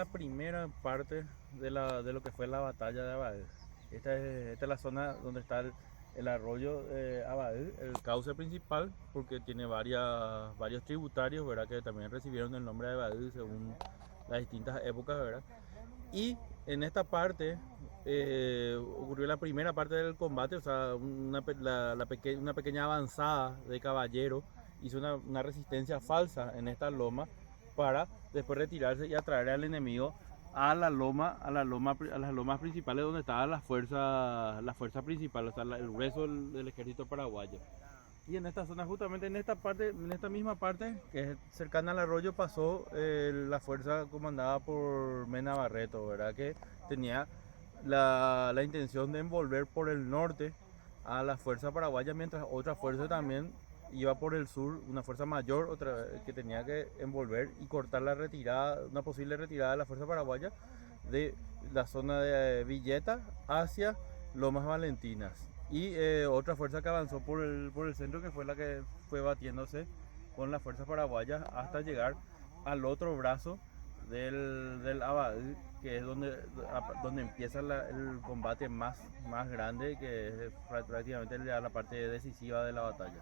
la primera parte de lo que fue la batalla de Abadés. Esta es la zona donde está el arroyo de Abadés, el cauce principal, porque tiene varios tributarios, ¿verdad? Que también recibieron el nombre de Abadés según las distintas épocas, ¿verdad? Y en esta parte ocurrió la primera parte del combate, o sea, una pequeña avanzada de caballeros hizo una resistencia falsa en esta loma para después retirarse y atraer al enemigo a las lomas principales donde estaba la fuerza principal, o sea, el grueso del ejército paraguayo. Y en esta zona, justamente en esta parte, en esta misma parte, que es cercana al arroyo, pasó la fuerza comandada por Mena Barreto, ¿verdad? Que tenía la intención de envolver por el norte a la fuerza paraguaya, mientras otra fuerza también iba por el sur, una fuerza mayor, otra que tenía que envolver y cortar la retirada, una posible retirada de la fuerza paraguaya de la zona de Villeta hacia Lomas Valentinas. Y otra fuerza que avanzó por el centro, que fue la que fue batiéndose con las fuerzas paraguayas hasta llegar al otro brazo del Abadí, que es donde empieza el combate más grande, que es prácticamente la parte decisiva de la batalla.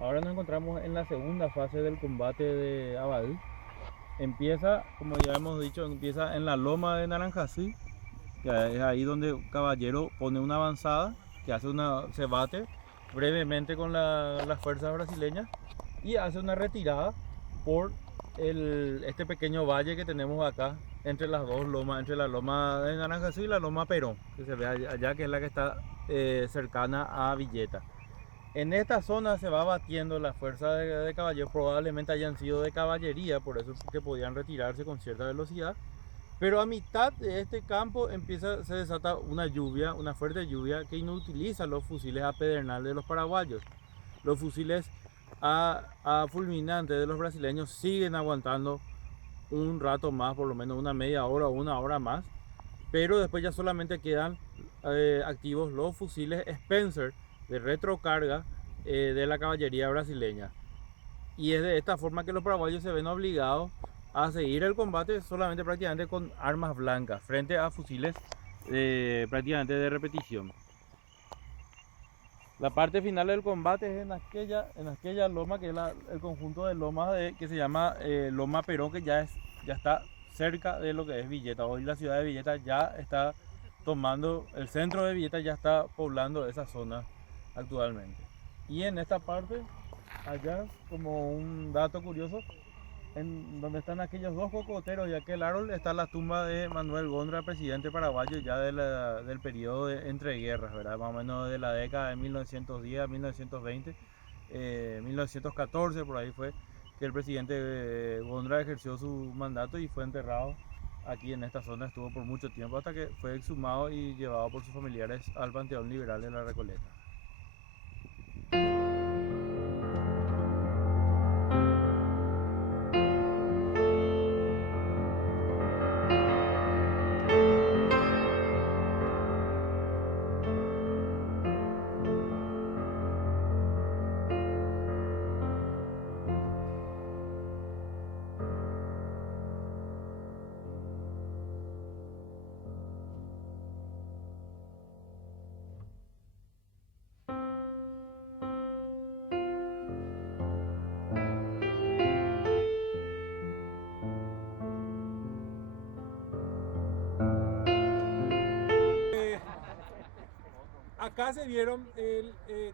Ahora nos encontramos en la segunda fase del combate de Abadí. Empieza, como ya hemos dicho, empieza en la loma de Naranjasí, que es ahí donde Caballero pone una avanzada, que se bate brevemente con las fuerzas brasileñas y hace una retirada por este pequeño valle que tenemos acá entre las dos lomas, entre la loma de Naranjasí y la loma Perón, que se ve allá, que es la que está cercana a Villeta. En esta zona se va batiendo la fuerza de caballeros, probablemente hayan sido de caballería, por eso que podían retirarse con cierta velocidad. Pero a mitad de este campo se desata una lluvia, una fuerte lluvia que inutiliza los fusiles a pedernal de los paraguayos. Los fusiles a fulminante de los brasileños siguen aguantando un rato más, por lo menos una media hora o una hora más, pero después ya solamente quedan activos los fusiles Spencer de retrocarga de la caballería brasileña. Y es de esta forma que los paraguayos se ven obligados a seguir el combate solamente prácticamente con armas blancas frente a fusiles prácticamente de repetición. La parte final del combate es en aquella loma, que es el conjunto de lomas que se llama Loma Perón, que ya está cerca de lo que es Villeta. Hoy la ciudad de Villeta ya está tomando, el centro de Villeta ya está poblando esa zona actualmente. Y en esta parte, allá, como un dato curioso, en donde están aquellos dos cocoteros y aquel árbol, está la tumba de Manuel Gondra, presidente paraguayo ya del periodo de entreguerras, ¿verdad? Más o menos de la década de 1910 a 1920, 1914, por ahí fue que el presidente Gondra ejerció su mandato y fue enterrado aquí en esta zona. Estuvo por mucho tiempo hasta que fue exhumado y llevado por sus familiares al Panteón Liberal de la Recoleta. acá se vieron,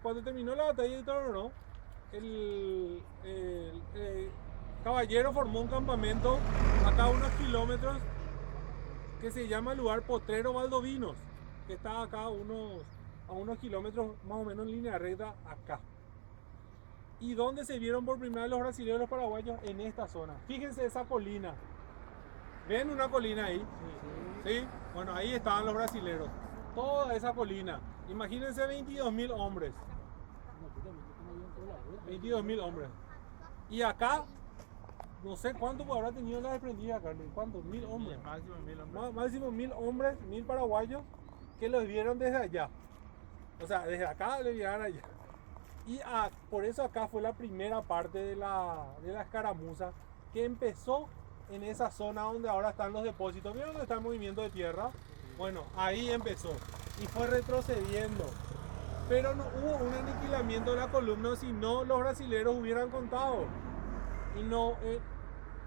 cuando terminó la batalla de Tororo, el caballero formó un campamento acá a unos kilómetros que se llama el lugar Potrero Valdovinos, que está acá a unos kilómetros más o menos en línea recta acá. ¿Y dónde se vieron por primera vez los brasileños y los paraguayos? En esta zona. Fíjense esa colina. ¿Ven una colina ahí? Sí. ¿Sí? Bueno, ahí estaban los brasileros. Toda esa colina. Imagínense 22.000 hombres. 22.000 hombres. Y acá, no sé cuánto habrá tenido la desprendida, Carlos. ¿Cuántos? 1.000 hombres. Máximo 1000 hombres. Máximo 1.000 hombres, 1.000 paraguayos que los vieron desde allá. O sea, desde acá le vieron allá. Y por eso acá fue la primera parte de la escaramuza que empezó en esa zona donde ahora están los depósitos. ¿Vieron donde está el movimiento de tierra? Bueno, ahí empezó y fue retrocediendo. Pero no hubo un aniquilamiento de la columna, si no los brasileros hubieran contado. Y no,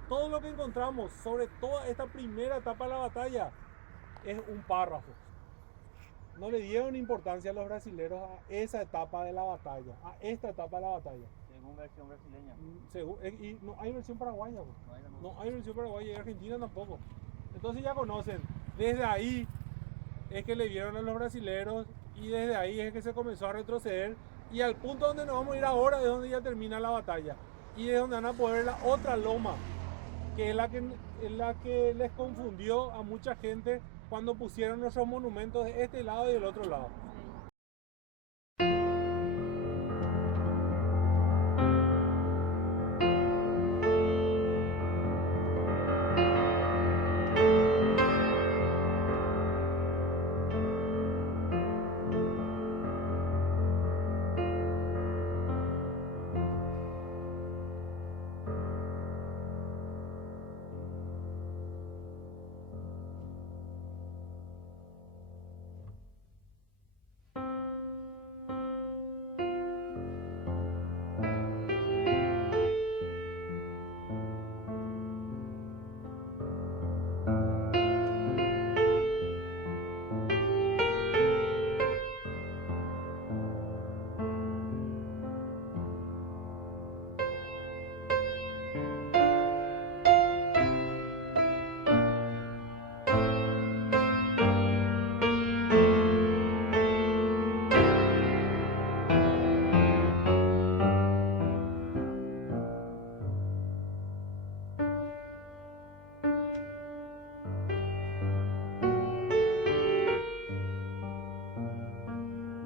todo lo que encontramos sobre toda esta primera etapa de la batalla es un párrafo. No le dieron importancia a los brasileros a esa etapa de la batalla, a esta etapa de la batalla. Según versión brasileña. Y no hay versión paraguaya, pues. No hay versión paraguaya y Argentina tampoco. Entonces ya conocen, desde ahí es que le vieron a los brasileros y desde ahí es que se comenzó a retroceder y al punto donde nos vamos a ir ahora es donde ya termina la batalla y es donde van a poder la otra loma, que es la que les confundió a mucha gente cuando pusieron nuestros monumentos de este lado y del otro lado.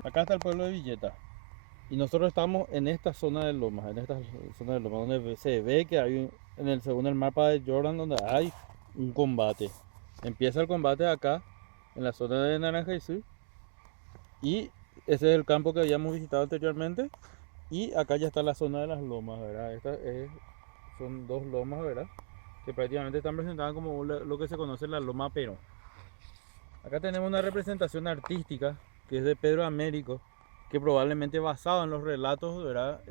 Acá está el pueblo de Villeta. Y nosotros estamos en esta zona de lomas, donde se ve que hay, según el mapa de Jordan, donde hay un combate. Empieza el combate acá, en la zona de Naranjaizú, y ese es el campo que habíamos visitado anteriormente, y acá ya está la zona de las lomas, ¿verdad? Son dos lomas, ¿verdad? Que prácticamente están presentadas como lo que se conoce la Loma Perón. Acá tenemos una representación artística que es de Pedro Américo, que probablemente basado en los relatos, ¿verdad?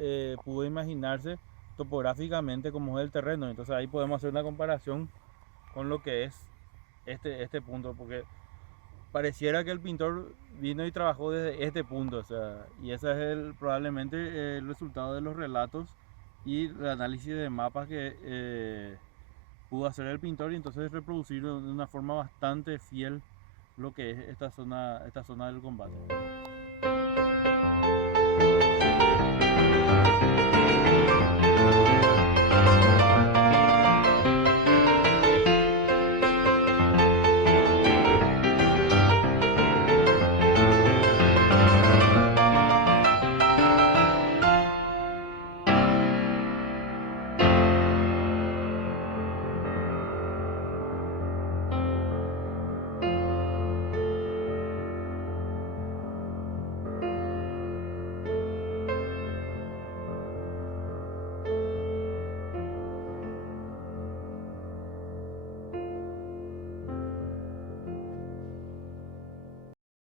Pudo imaginarse topográficamente cómo es el terreno. Entonces ahí podemos hacer una comparación con lo que es este punto, porque pareciera que el pintor vino y trabajó desde este punto, o sea, y ese es probablemente el resultado de los relatos y el análisis de mapas que pudo hacer el pintor, y entonces reproducir de una forma bastante fiel lo que es esta zona del combate.